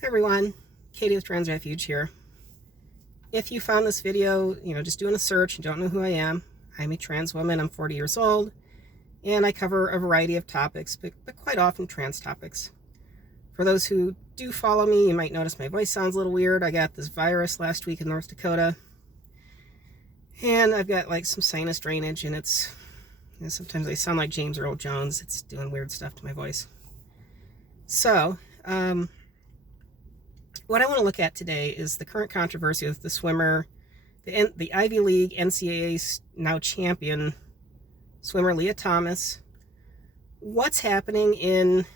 Hi everyone, Katie with Trans Refuge here. If you found this video, just doing a search and don't know who I am, I'm a trans woman, I'm 40 years old, and I cover a variety of topics, but quite often trans topics. For those who do follow me, you might notice my voice sounds a little weird. I got this virus last week in North Dakota, and I've got like some sinus drainage, and sometimes I sound like James Earl Jones. It's doing weird stuff to my voice. So, what I want to look at today is the current controversy with the swimmer, the Ivy League NCAA now champion swimmer Lia Thomas. What's happening in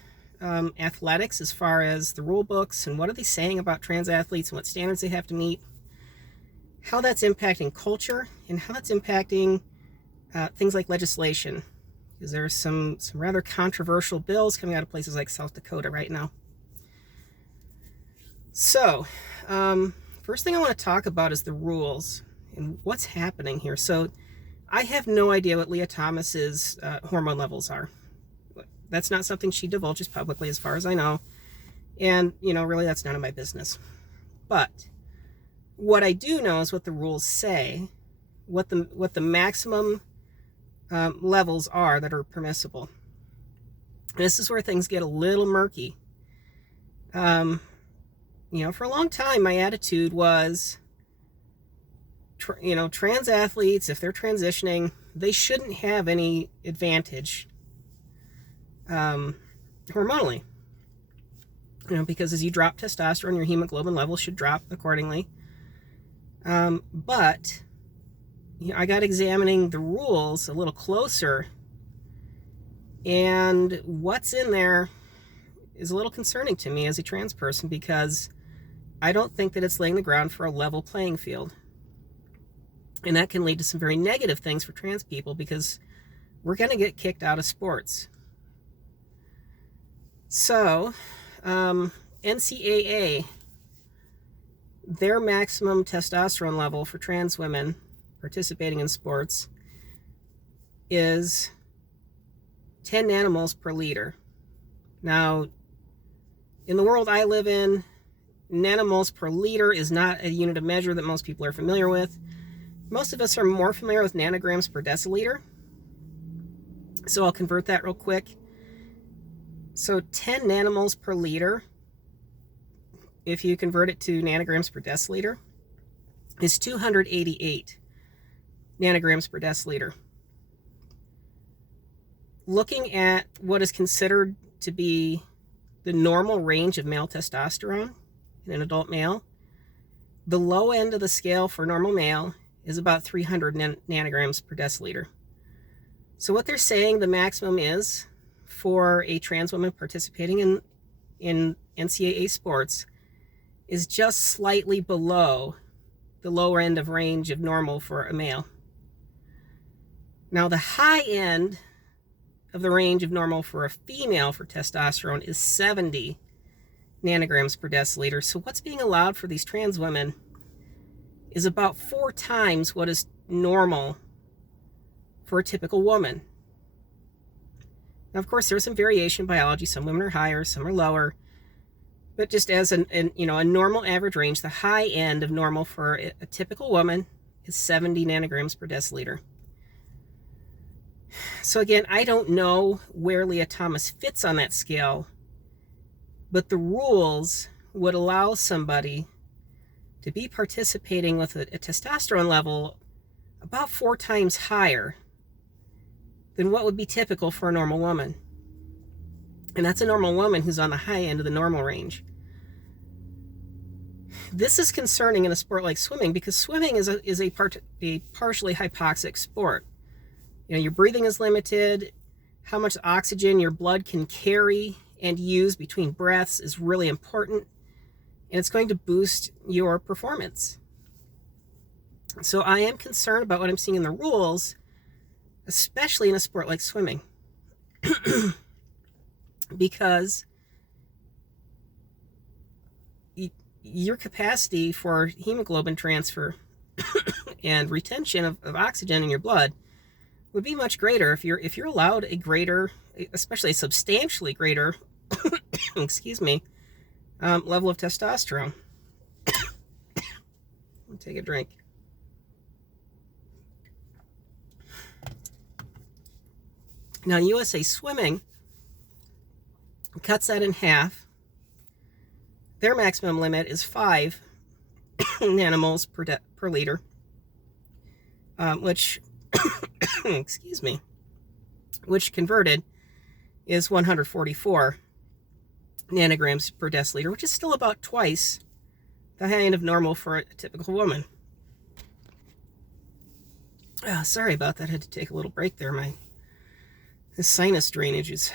athletics as far as the rule books, and what are they saying about trans athletes and what standards they have to meet, how that's impacting culture, and how that's impacting things like legislation, because there's some rather controversial bills coming out of places like South Dakota right now. So, first thing I want to talk about is the rules and what's happening here. So, I have no idea what Lia Thomas's hormone levels are. That's not something she divulges publicly, as far as I know. And, really that's none of my business. But what I do know is what the rules say, what the maximum levels are that are permissible. And this is where things get a little murky. For a long time, my attitude was, trans athletes, if they're transitioning, they shouldn't have any advantage hormonally. Because as you drop testosterone, your hemoglobin levels should drop accordingly. But I got examining the rules a little closer, and what's in there is a little concerning to me as a trans person, because I don't think that it's laying the ground for a level playing field. And that can lead to some very negative things for trans people, because we're going to get kicked out of sports. So, NCAA, their maximum testosterone level for trans women participating in sports is 10 nanomoles per liter. Now, in the world I live in, nanomoles per liter is not a unit of measure that most people are familiar with. Most of us are more familiar with nanograms per deciliter. So I'll convert that real quick. So 10 nanomoles per liter, if you convert it to nanograms per deciliter, is 288 nanograms per deciliter. Looking at what is considered to be the normal range of male testosterone in an adult male, the low end of the scale for normal male is about 300 nanograms per deciliter. So what they're saying the maximum is for a trans woman participating in NCAA sports is just slightly below the lower end of range of normal for a male. Now, the high end of the range of normal for a female for testosterone is 70 nanograms per deciliter. So what's being allowed for these trans women is about 4 times what is normal for a typical woman. Now, of course, there's some variation in biology. Some women are higher, some are lower. But just as a normal average range, the high end of normal for a typical woman is 70 nanograms per deciliter. So again, I don't know where Lia Thomas fits on that scale, but the rules would allow somebody to be participating with a testosterone level about 4 times higher than what would be typical for a normal woman. And that's a normal woman who's on the high end of the normal range. This is concerning in a sport like swimming, because swimming is a partially hypoxic sport. Your breathing is limited. How much oxygen your blood can carry and use between breaths is really important, and it's going to boost your performance. So I am concerned about what I'm seeing in the rules, especially in a sport like swimming, because your capacity for hemoglobin transfer and retention of oxygen in your blood would be much greater if you're allowed a greater, especially a substantially greater excuse me, level of testosterone. I'll take a drink. Now, USA Swimming cuts that in half. Their maximum limit is 5 nanomoles per liter, which, excuse me, which converted is 144 nanograms per deciliter, which is still about twice the high end of normal for a typical woman. Sorry about that. I had to take a little break there. This sinus drainage is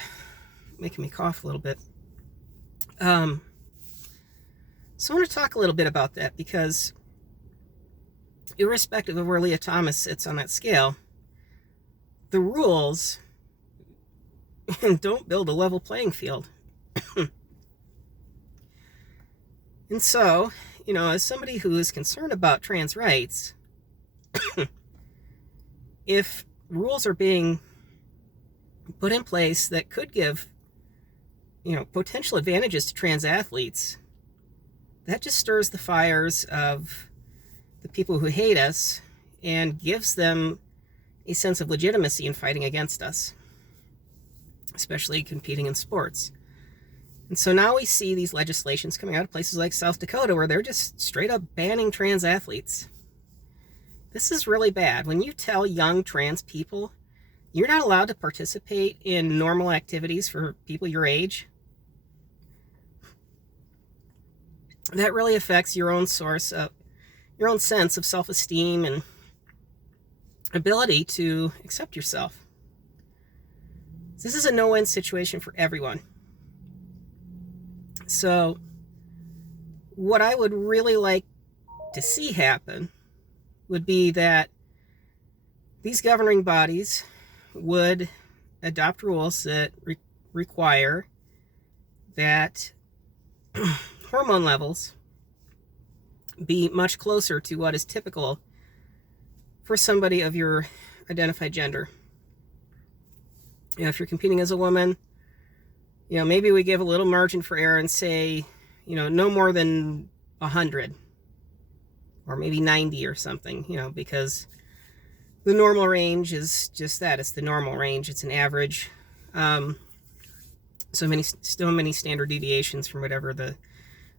making me cough a little bit. So I want to talk a little bit about that, because irrespective of where Lia Thomas sits on that scale, the rules don't build a level playing field. And so, as somebody who is concerned about trans rights, if rules are being put in place that could give, potential advantages to trans athletes, that just stirs the fires of the people who hate us and gives them a sense of legitimacy in fighting against us, especially competing in sports. And so now we see these legislations coming out of places like South Dakota where they're just straight up banning trans athletes. This is really bad. When you tell young trans people you're not allowed to participate in normal activities for people your age, that really affects your own sense of self-esteem and ability to accept yourself. This is a no-win situation for everyone. So what I would really like to see happen would be that these governing bodies would adopt rules that require that hormone levels be much closer to what is typical for somebody of your identified gender. If you're competing as a woman, maybe we give a little margin for error and say, no more than 100 or maybe 90 or something, because the normal range is just that. It's the normal range. It's an average. So many standard deviations from whatever the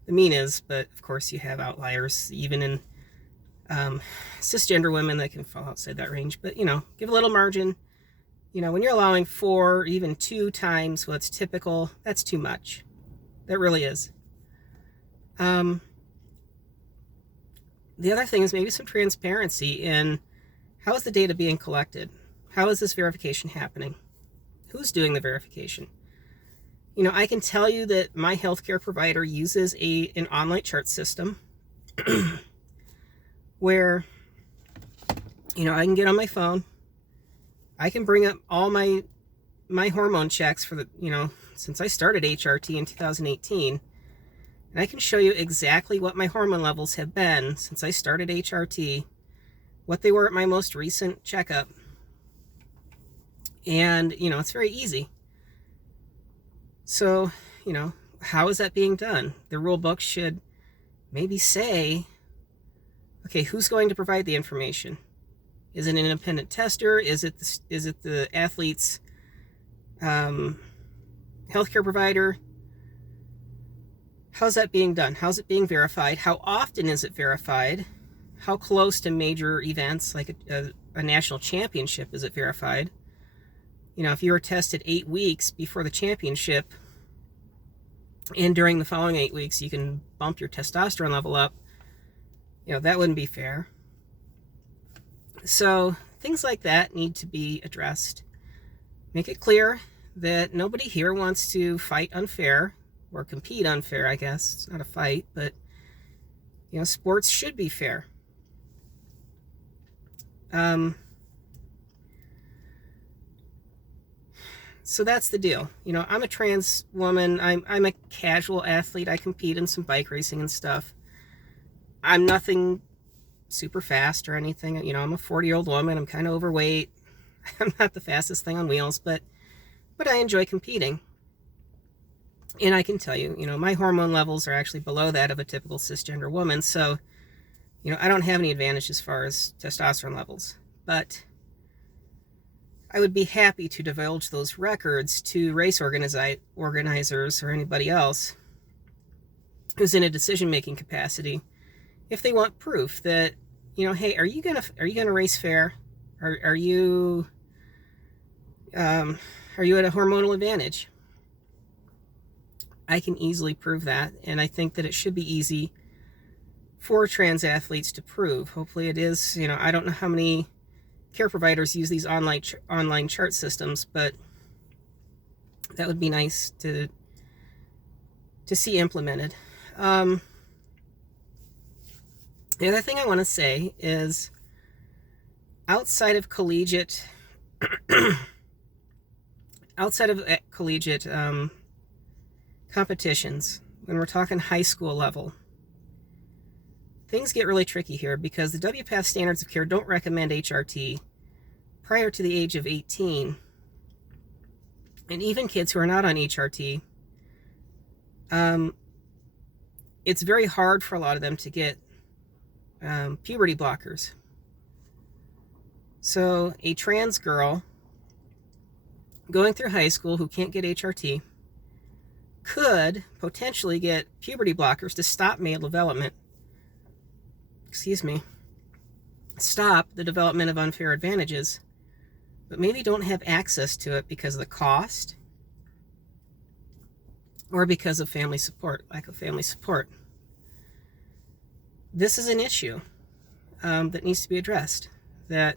mean is, but of course you have outliers even in cisgender women that can fall outside that range. But give a little margin. When you're allowing 4, even 2 times what's typical, that's too much. That really is. The other thing is maybe some transparency in how is the data being collected? How is this verification happening? Who's doing the verification? I can tell you that my healthcare provider uses an online chart system where, I can get on my phone. I can bring up all my hormone checks for since I started HRT in 2018. And I can show you exactly what my hormone levels have been since I started HRT, what they were at my most recent checkup. And, it's very easy. So, how is that being done? The rule book should maybe say, okay, who's going to provide the information? Is it an independent tester? Is it the athlete's healthcare provider? How's that being done? How's it being verified? How often is it verified? How close to major events like a national championship is it verified? If you were tested 8 weeks before the championship and during the following 8 weeks you can bump your testosterone level up, that wouldn't be fair. So things like that need to be addressed. Make it clear that nobody here wants to fight unfair or compete unfair, I guess. It's not a fight, but sports should be fair. So that's the deal. I'm a trans woman. I'm a casual athlete. I compete in some bike racing and stuff. I'm nothing super fast or anything. I'm a 40-year-old woman. I'm kind of overweight. I'm not the fastest thing on wheels, but I enjoy competing. And I can tell you, my hormone levels are actually below that of a typical cisgender woman. So, I don't have any advantage as far as testosterone levels. But I would be happy to divulge those records to race organizers or anybody else who's in a decision-making capacity if they want proof that, hey, are you gonna race fair? Are you at a hormonal advantage? I can easily prove that, and I think that it should be easy for trans athletes to prove. Hopefully it is. I don't know how many care providers use these online chart systems, but that would be nice to see implemented. The other thing I want to say is, outside of collegiate competitions, when we're talking high school level, things get really tricky here because the WPATH standards of care don't recommend HRT prior to the age of 18. And even kids who are not on HRT, it's very hard for a lot of them to get puberty blockers. So a trans girl going through high school who can't get HRT could potentially get puberty blockers to stop male development. Stop the development of unfair advantages, but maybe don't have access to it because of the cost or because of lack of family support. This is an issue that needs to be addressed. That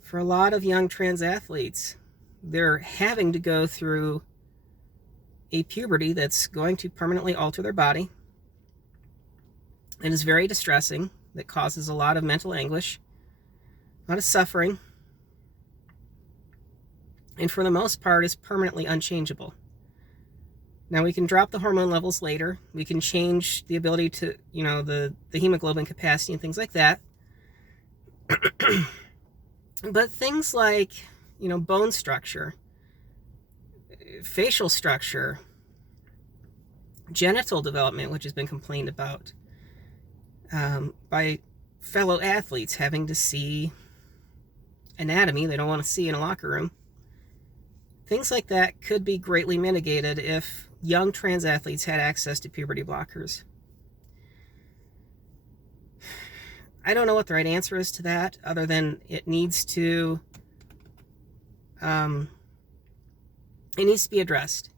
for a lot of young trans athletes, they're having to go through a puberty that's going to permanently alter their body. It is very distressing. That causes a lot of mental anguish, a lot of suffering, and for the most part is permanently unchangeable. Now we can drop the hormone levels later. We can change the ability to, the hemoglobin capacity and things like that. But things like, bone structure, facial structure, genital development, which has been complained about by fellow athletes having to see anatomy they don't want to see in a locker room. Things like that could be greatly mitigated if young trans athletes had access to puberty blockers. I don't know what the right answer is to that, other than it needs to be addressed.